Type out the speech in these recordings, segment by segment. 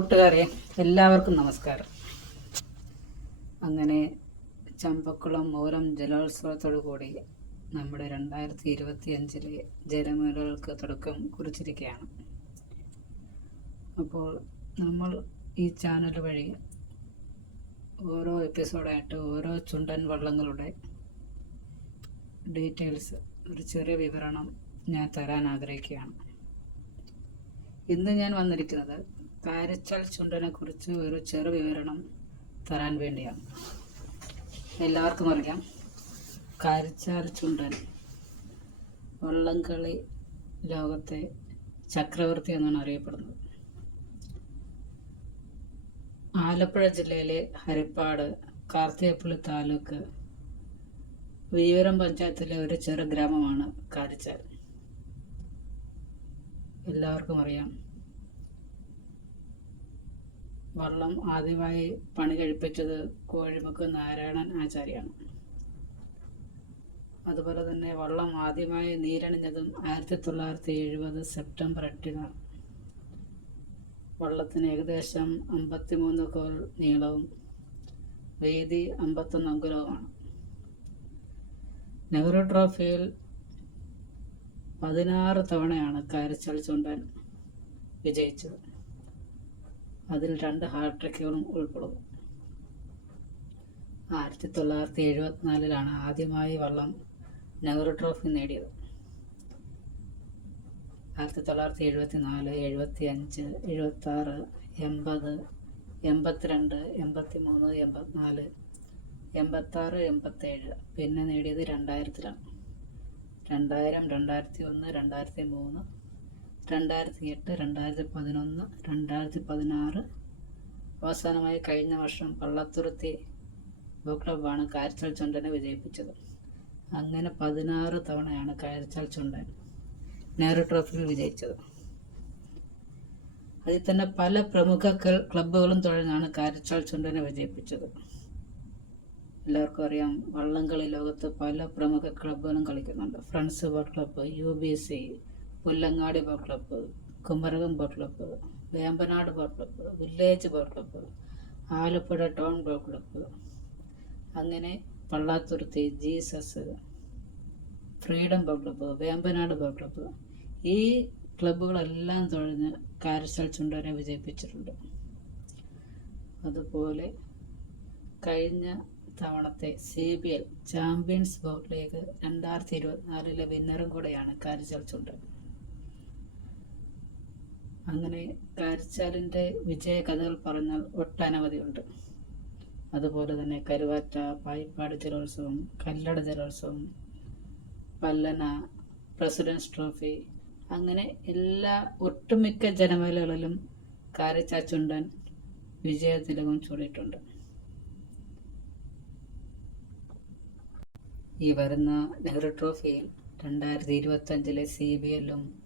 കൂട്ടുകാരെ എല്ലാവർക്കും നമസ്കാരം. അങ്ങനെ ചമ്പക്കുളം മൂലം ജലോത്സവത്തോടു കൂടി നമ്മുടെ രണ്ടായിരത്തി ഇരുപത്തി അഞ്ചിലെ ജലമേളകൾക്ക് തുടക്കം കുറിച്ചിരിക്കുകയാണ്. അപ്പോൾ നമ്മൾ ഈ ചാനൽ വഴി ഓരോ എപ്പിസോഡായിട്ട് ഓരോ ചുണ്ടൻ വള്ളങ്ങളുടെ ഡീറ്റെയിൽസ് ഒരു ചെറിയ വിവരണം ഞാൻ തരാൻ ആഗ്രഹിക്കുകയാണ്. ഇന്ന് ഞാൻ വന്നിരിക്കുന്നത് കാരച്ചാൽ ചുണ്ടനെ കുറിച്ച് ഒരു ചെറു വിവരണം തരാൻ വേണ്ടിയാണ്. എല്ലാവർക്കും അറിയാം. കാരച്ചാൽ ചുണ്ടൻ. വള്ളംകളി ലോകത്തെ ചക്രവർത്തി എന്നാണ് അറിയപ്പെടുന്നത്. ആലപ്പുഴ ജില്ലയിലെ ഹരിപ്പാട് കാർത്തികപ്പള്ളി താലൂക്ക് വീവരം പഞ്ചായത്തിലെ ഒരു ചെറു ഗ്രാമമാണ് കാരിച്ചാൽ. എല്ലാവർക്കും അറിയാം. വള്ളം ആദ്യമായി പണി കഴിപ്പിച്ചത് കോഴിമുക്ക് നാരായണൻ ആചാര്യാണ് അതുപോലെ തന്നെ വള്ളം ആദ്യമായി നീരണിഞ്ഞതും ആയിരത്തി തൊള്ളായിരത്തി എഴുപത് സെപ്റ്റംബർ എട്ടിനാണ് വള്ളത്തിന് ഏകദേശം അമ്പത്തിമൂന്ന് കോൽ നീളവും വീതി അമ്പത്തൊന്ന് അങ്കുലവുമാണ്. നെഹ്റു ട്രോഫിയിൽ പതിനാറ് തവണയാണ് കാരച്ചാൽ ചൂണ്ടാൻ വിജയിച്ചത്. അതിൽ രണ്ട് ഹാട്രിക്കുകളും ഉൾപ്പെടുന്നു ആയിരത്തി തൊള്ളായിരത്തി എഴുപത്തിനാലിലാണ് ആദ്യമായി വള്ളം നെഹ്റു ട്രോഫി നേടിയത്. ആയിരത്തി തൊള്ളായിരത്തി എഴുപത്തി നാല് എഴുപത്തി അഞ്ച് എഴുപത്തി ആറ് എൺപത് എൺപത്തിരണ്ട് എൺപത്തി മൂന്ന് എൺപത്തിനാല് എൺപത്താറ് എൺപത്തേഴ് പിന്നെ നേടിയത് രണ്ടായിരത്തിലാണ്. രണ്ടായിരം രണ്ടായിരത്തി ഒന്ന് രണ്ടായിരത്തി മൂന്ന് രണ്ടായിരത്തി എട്ട് രണ്ടായിരത്തി പതിനൊന്ന് രണ്ടായിരത്തി പതിനാറ് അവസാനമായി കഴിഞ്ഞ വർഷം പള്ളത്തുരുത്തി ബോ ക്ലബ്ബാണ് കാരിച്ചാൽ ചുണ്ടനെ വിജയിപ്പിച്ചത്. അങ്ങനെ പതിനാറ് തവണയാണ് കാരിച്ചാൽ ചുണ്ടൻ നെഹ്റു ട്രോഫിയിൽ വിജയിച്ചത്. അതിൽ തന്നെ പല പ്രമുഖ ക്ല- ക്ലബ്ബുകളും തുഴഞ്ഞാണ് കാരിച്ചാൽ ചുണ്ടനെ വിജയിപ്പിച്ചത്. എല്ലാവർക്കും അറിയാം വള്ളംകളി ലോകത്ത് പല പ്രമുഖ ക്ലബ്ബുകളും കളിക്കുന്നുണ്ട്. Friends football club U B C Pullangadi boat club Kumarakom boat club Vembanad boat club village boat club Alappuzha town boat club അങ്ങനെ Pallathuruthy Jesus freedom boat club Vembanad boat club ഈ ക്ലബ്ബുകളെല്ലാം തുഴഞ്ഞ് കാരസൽ ചുണ്ടനെ വിജയിപ്പിച്ചിട്ടുണ്ട്. അതുപോലെ കഴിഞ്ഞ തവണത്തെ C B L champions boat league രണ്ടായിരത്തി ഇരുപത്തിനാലിലെ വിന്നറും കൂടെയാണ് കാരിച്ചാൽ ചുണ്ടൻ. അങ്ങനെ കാരിച്ചാലിന്റെ വിജയ കഥകൾ പറഞ്ഞാൽ ഒട്ടനവധിയുണ്ട്. അതുപോലെ തന്നെ കരുവാറ്റ പായിപ്പാട് ജലോത്സവം കല്ലട ജലോത്സവം പല്ലന പ്രസിഡൻസ് ട്രോഫി അങ്ങനെ എല്ലാ ഒട്ടുമിക്ക ജനമേളകളിലും കാരിച്ചാച്ചുണ്ടൻ വിജയതിലകം ചൂടിയിട്ടുണ്ട്. ഈ വരുന്ന നെഹ്റു ട്രോഫിയിൽ രണ്ടായിരത്തി ഇരുപത്തഞ്ചിലെ സി ബി എല്ലും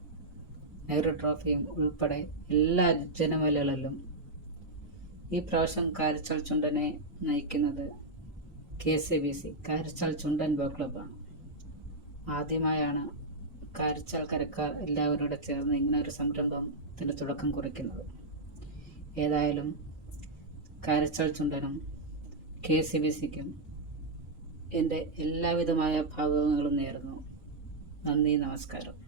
നെഹ്റു ട്രോഫിയും ഉൾപ്പെടെ എല്ലാ ജനമലകളിലും ഈ പ്രാവശ്യം കാരിച്ചാൽ ചുണ്ടനെ നയിക്കുന്നത് K C B C Karichal Chundan ബോ ക്ലബ്ബാണ്. ആദ്യമായാണ് കാരിച്ചാൽ കരക്കാർ എല്ലാവരും കൂടെ ചേർന്ന് ഇങ്ങനെ ഒരു സംരംഭത്തിന് തുടക്കം കുറിക്കുന്നത്. ഏതായാലും കാരിച്ചാൽ ചുണ്ടനും കെ സി ബി സിക്കും എന്റെ എല്ലാവിധമായ ഭാഗങ്ങളും നേരുന്നു. നന്ദി നമസ്കാരം.